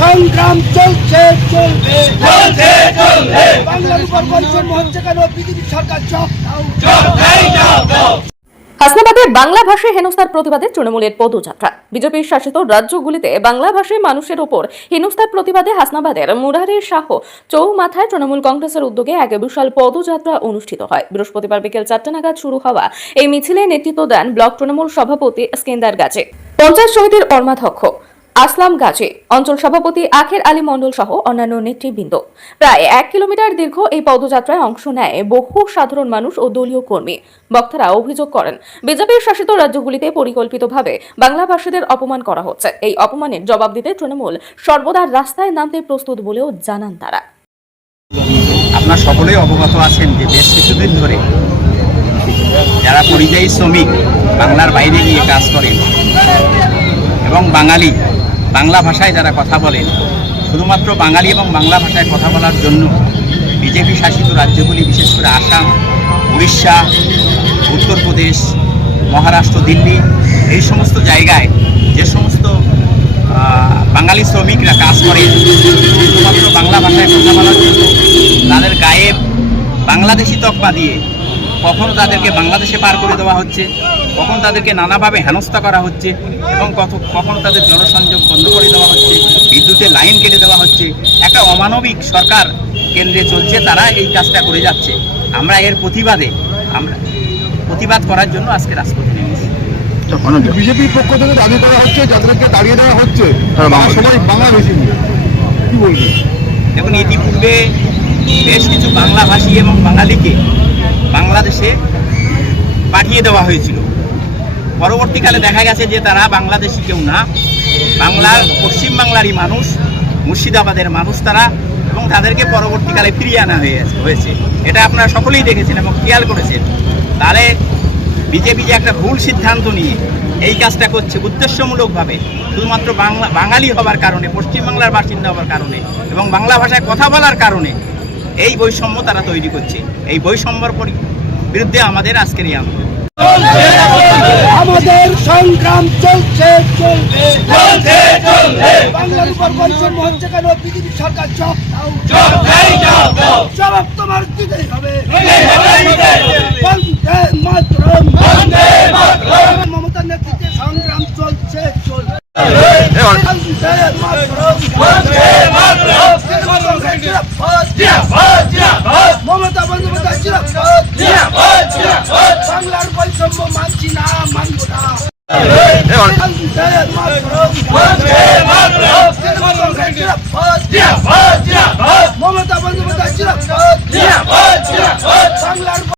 সংগ্রাম চলছে চলবে। চলছে চলবে। বাংলার উপর হচ্ছে কেন? বিজেপি সরকার। হাসনাবাদে বাংলা ভাষায় হেনস্থার প্রতিবাদে তৃণমূলের পদযাত্রা। বিজেপির শাসিত রাজ্যগুলিতে বাংলা ভাষায় মানুষের ওপর হেনস্থার প্রতিবাদে হাসনাবাদের মুরারি শাহ চৌমাথায় তৃণমূল কংগ্রেসের উদ্যোগে এক বিশাল পদযাত্রা অনুষ্ঠিত হয়। বৃহস্পতিবার বিকেল চারটা নাগাদ শুরু হওয়া এই মিছিলে নেতৃত্ব দেন ব্লক তৃণমূল সভাপতি স্কেন্দার গাজী। পঞ্চায়েত সমিতির কর্মাধ্যক্ষ আসলাম গাজী। অঞ্চল সভাপতি আখের আলী মণ্ডল সহ অন্যান্য নেতৃবৃন্দ। প্রায় এক কিলোমিটার দীর্ঘ এই পদযাত্রায় অংশ নেয় বহু সাধারণ মানুষ ও দলীয় কর্মী। বক্তারা অভিযোগ করেন, বিজেপির শাসিত রাজ্যগুলিতে পরিকল্পিতভাবে বাংলা ভাষীদের অপমান করা হচ্ছে। এই অপমানের জবাব দিতে তৃণমূল সর্বদা রাস্তায় নামতে প্রস্তুত বলেও জানান তারা। সকলেই অবগত আছেন যে বেশ কিছুদিন ধরে যারা পরিযায়ী শ্রমিক বাংলার বাইরে গিয়ে কাজ করেন এবং বাঙালি বাংলা ভাষায় যারা কথা বলেন, শুধুমাত্র বাঙালি এবং বাংলা ভাষায় কথা বলার জন্য বিজেপি শাসিত রাজ্যগুলি, বিশেষ করে আসাম, উড়িষ্যা, উত্তরপ্রদেশ, মহারাষ্ট্র, দিল্লি, এই সমস্ত জায়গায় যে সমস্ত বাঙালি শ্রমিকরা কাজ করেন, শুধুমাত্র বাংলা ভাষায় কথা বলার জন্য তাদের গায়ে বাংলাদেশি তকমা দিয়ে কখনো তাদেরকে বাংলাদেশে পার করে দেওয়া হচ্ছে কখন তাদেরকে নানাভাবে হেনস্থা করা হচ্ছে এবং কত কখনো তাদের জনসংযোগ বন্ধ করে দেওয়া হচ্ছে বিদ্যুতের লাইন কেটে দেওয়া হচ্ছে। একটা অমানবিক সরকার কেন্দ্রে চলছে তারা এই কাজটা করে যাচ্ছে। আমরা এর প্রতিবাদে আমরা প্রতিবাদ করার জন্য আজকে রাজপথে নেমেছি। বিজেপির পক্ষ থেকে দাবি করা হচ্ছে যাদেরকে দাঁড়িয়ে দেওয়া হচ্ছে তারা সবাই বাংলাদেশি নিয়ে। কি বলবেন? দেখুন ইতিপূর্বে বেশ কিছু বাংলাভাষী এবং বাঙালিকে বাংলাদেশে পাঠিয়ে দেওয়া হয়েছিল। পরবর্তীকালে দেখা গেছে যে তারা বাংলাদেশি কেউ না। বাংলার পশ্চিম বাংলারই মানুষ, মুর্শিদাবাদের মানুষ তারা এবং তাদেরকে পরবর্তীকালে ফিরিয়ে আনা হয়ে হয়েছে। এটা আপনারা সকলেই দেখেছেন এবং খেয়াল করেছেন। তাহলে বিজেপি যে একটা ভুল সিদ্ধান্ত নিয়ে এই কাজটা করছে উদ্দেশ্যমূলকভাবে, শুধুমাত্র বাংলা বাঙালি হবার কারণে, পশ্চিমবাংলার বাসিন্দা হবার কারণে এবং বাংলা ভাষায় কথা বলার কারণে এই বৈষম্য তারা তৈরি করছে। এই বৈষম্যর বিরুদ্ধে আমাদের আজকের এই আন্দোলন। আমাদের সংগ্রাম চলছে চলবে। চলছে চলবে। বাংলার উপর বৈষম্য হচ্ছে কেন? সরকার দাও। দাও। জবাব তোমার দিতেই হবে। দিতেই হবে, দিতেই হবে। বন্দে মাতরম। বন্দে মাতরম। মমতার নেতৃত্বে সংগ্রাম চলছে চলবে। বন্দে মাতরম। বন্দে মমতা বন্দ্যোপাধ্যায় চিরাপদ বাংলার বৈষম্য মানছি না মানব না। মমতা বন্দ্যোপাধ্যায় চিরাপদ বাংলার